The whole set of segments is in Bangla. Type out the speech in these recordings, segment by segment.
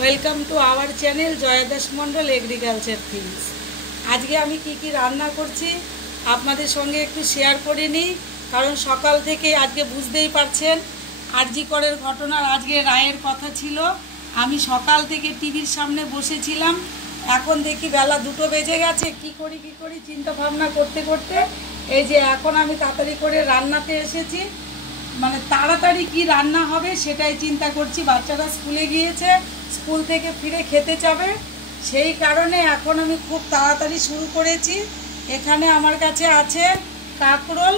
Welcome to our channel Jaya Das Mondal agriculture things. আজকে আমি কি রান্না করছি আপনাদের সঙ্গে একটু শেয়ার করে নিই, কারণ সকাল থেকে আজকে বুঝতেই পারছেন আরজি করের ঘটনার আজকে রায়ের কথা ছিল। আমি সকাল থেকে টিভির সামনে বসেছিলাম, এখন দেখি বেলা 2টো বেজে গেছে। কি করি চিন্তা ভাবনা করতে করতে এই যে এখন আমি তাড়াতাড়ি করে রান্নাতে এসেছি। মানে তাড়াতাড়ি কি রান্না হবে সেটাই চিন্তা করছি। বাচ্চারা স্কুলে গিয়েছে, স্কুল থেকে ফিরে খেতে যাবে, সেই কারণে এখন আমি খুব তাড়াতাড়ি শুরু করেছি। এখানে আমার কাছে আছে কাঁকরোল।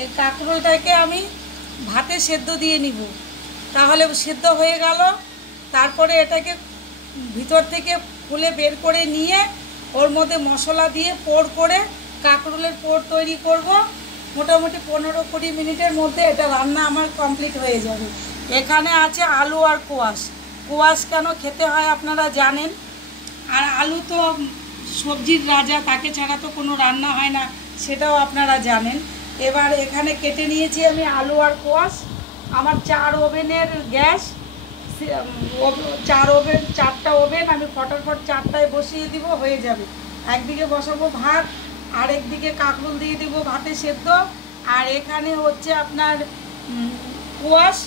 এই কাঁকরোলটাকে আমি ভাতে সেদ্ধ দিয়ে নিব, তাহলে সেদ্ধ হয়ে গেল। তারপরে এটাকে ভিতর থেকে খুলে বের করে নিয়ে ওর মধ্যে মশলা দিয়ে পোড় করে কাঁকরোলের পোড় তৈরি করব। মোটামুটি 15-20 মিনিটের মধ্যে এটা রান্না আমার কমপ্লিট হয়ে যাবে। এখানে আছে আলু আর কোয়াশ। কোয়াশ কেন খেতে হয় আপনারা জানেন, আর আলু তো সবজির রাজা, তাকে ছাড়া তো কোনো রান্না হয় না, সেটাও আপনারা জানেন। এবার এখানে কেটে নিয়েছি আমি আলু আর কোয়াশ। আমার 4 ওভেনের গ্যাস, 4টা ওভেন আমি ফটাফট 4টায় বসিয়ে দিব, হয়ে যাবে। একদিকে বসাবো ভাত, আরেকদিকে কাঁকরোল দিয়ে দিব ভাতে সেদ্ধ, আর এখানে হচ্ছে আপনার কোয়াশ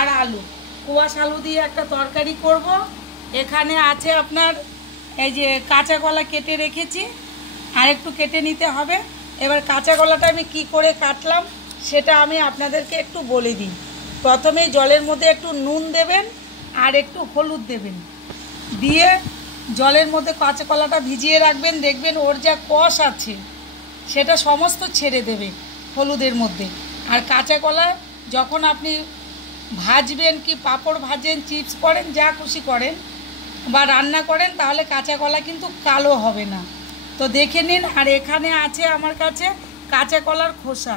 আর আলু, কোয়াশ আলু দিয়ে একটা তরকারি করব। এখানে আছে আপনার এই যে কাঁচা কলা কেটে রেখেছি, আর একটু কেটে নিতে হবে। এবার কাঁচা কলাটা আমি কি করে কাটলাম সেটা আমি আপনাদেরকে একটু বলে দিই। প্রথমে জলের মধ্যে একটু নুন দেবেন আর একটু হলুদ দেবেন, দিয়ে জলের মধ্যে কাঁচা কলাটা ভিজিয়ে রাখবেন। দেখবেন ওর যা কষ আছে সেটা সমস্ত ছেড়ে দেবে হলুদের মধ্যে। আর কাঁচা কলা যখন আপনি ভাজবেন, কি পাঁপড় ভাজেন, চিপস করেন, যা খুশি করেন বা রান্না করেন, তাহলে কাঁচা কলা কিন্তু কালো হবে না। তো দেখে নিন। আর এখানে আছে আমার কাছে কাঁচা কলার খোসা।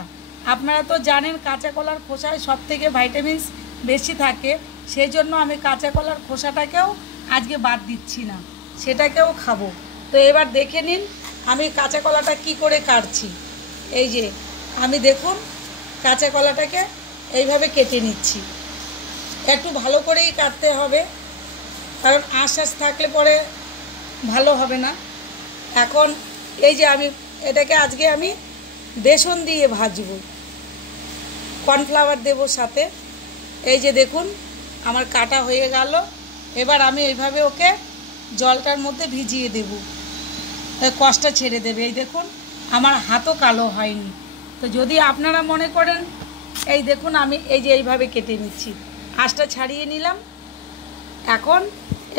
আপনারা তো জানেন কাঁচা কলার খোসায় সবথেকে ভাইটামিনস বেশি থাকে, সেই জন্য আমি কাঁচা কলার খোসাটাকেও আজকে বাদ দিচ্ছি না, সেটাকেও খাবো। তো এবার দেখে নিন আমি কাঁচা কলাটা কি করে কাটছি। এই যে আমি দেখুন কাঁচা কলাটাকে এইভাবে কেটে নিচ্ছি। একটু ভালো করেই কাটতে হবে, কারণ আঁশ থাকলে পরে ভালো হবে না। এখন এই যে আমি এটাকে আজকে আমি বেসন দিয়ে ভাজবো, কর্নফ্লাওয়ার দেবো সাথে। এই যে দেখুন আমার কাটা হয়ে গেল। এবার আমি এইভাবে ওকে জলটার মধ্যে ভিজিয়ে দেব, কষটা ছেড়ে দেবে। এই দেখুন আমার হাতও কালো হয়নি। তো যদি আপনারা মনে করেন, এই দেখুন আমি এই যে এইভাবে কেটে নিচ্ছি, আঁশটা ছাড়িয়ে নিলাম, এখন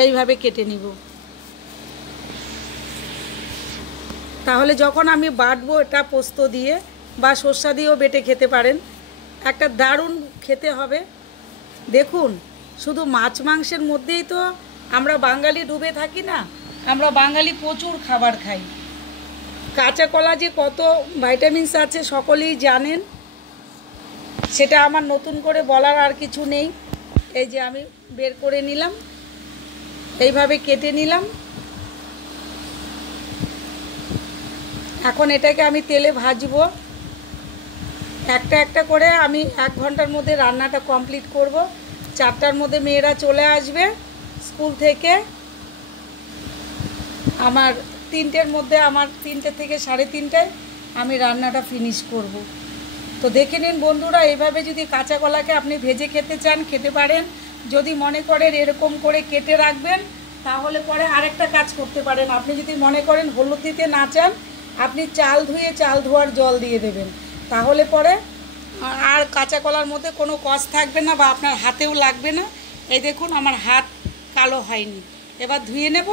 এইভাবে কেটে নিব। তাহলে যখন আমি বাটবো, এটা পোস্ত দিয়ে বা সর্ষা দিয়েও বেটে খেতে পারেন, একটা দারুণ খেতে হবে। দেখুন শুধু মাছ মাংসের মধ্যেই তো আমরা বাঙালি ডুবে থাকি না, আমরা বাঙালি প্রচুর খাবার খাই। কাঁচা কলা যে কত ভাইটামিনস আছে সকলেই জানেন, সেটা আমার নতুন করে বলার আর কিছু নেই। এই যে আমি বের করে নিলাম, এইভাবে কেটে নিলাম। এখন এটাকে আমি তেলে ভাজবো একটা একটা করে। আমি 1 ঘন্টার মধ্যে রান্নাটা কমপ্লিট করব। 4টার মধ্যে মেয়েরা চলে আসবে স্কুল থেকে। আমার 3টের মধ্যে, আমার 3টে থেকে 3:30টায় আমি রান্নাটা ফিনিশ করব। তো দেখে নিন বন্ধুরা, এইভাবে যদি কাঁচা কলাকে আপনি ভেজে খেতে চান খেতে পারেন। যদি মনে করেন এরকম করে কেটে রাখবেন, তাহলে পরে আরেকটা কাজ করতে পারেন। আপনি যদি মনে করেন হলুদ দিতে না চান, আপনি চাল ধুয়ে চাল ধোয়ার জল দিয়ে দেবেন, তাহলে পরে আর কাঁচা কলার মধ্যে কোনো কষ থাকবে না বা আপনার হাতেও লাগবে না। এই দেখুন আমার হাত কালো হয়নি। এবার ধুয়ে নেব।